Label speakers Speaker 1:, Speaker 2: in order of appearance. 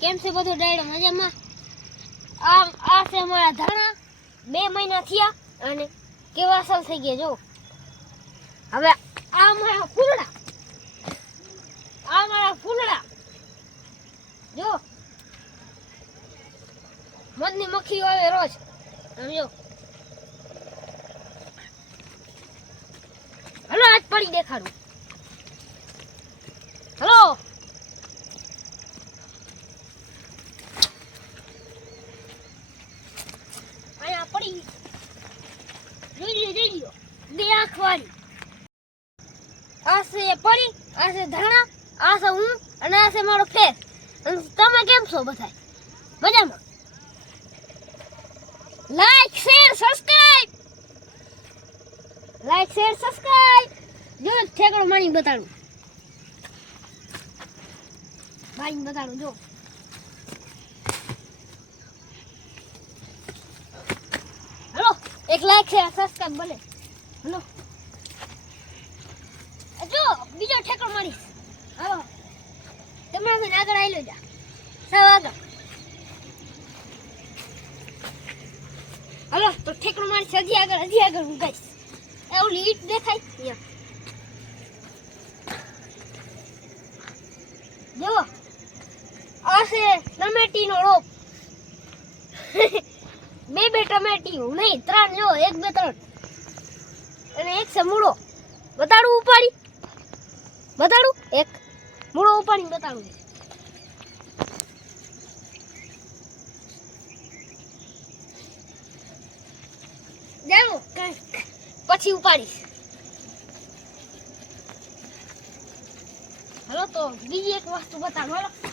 Speaker 1: કેમ છે બધું ડાયડો મજામાં? આ આ છે મારા ધાણા. બે મહિના થયા અને કેવા સલ થઈ ગયા જો હવે આ મારા ફૂલડા. આ મારા ફૂલડા. જો મધની મખી આવે રોજ. સમજો હલો, આજ પડી દેખાડું હલો જોઈ જોઈ લ્યો બે આંખ વાળી આ છે પરી આ છે ધાણા આ છે હું અને આ છે મારો ફેસ અને તમે કેમ છો બધા મજામાં? Like share subscribe like share subscribe જો, ઠેકડો મારી બતાડું. માની બતાડું, જો હલો એક લાઈક શેર સબસ્ક્રાઇબ બને. હલો. જો, બીજો ઠેકો મારીશ. હાલો તમારા બેન આગળ આવી જા. સાવ આગળ. હલો, તો ઠેકડો મારીશ, હજી આગળ હજી આગળ હું ગઈશ. એવું લીટ દેખાય? જુઓ. આ છે ટમેટીનો રોપ. ટમેટી નહીં, ત્રણ જો, એક, બે, ત્રણ. અને એક છે મૂળો. બતાડું ઉપાડી. બતાડું? એક. મૂળો ઉપાડીને બતાડું. પછી ઉપાડીશ. હલો તો બીજી એક વસ્તુ બતાડો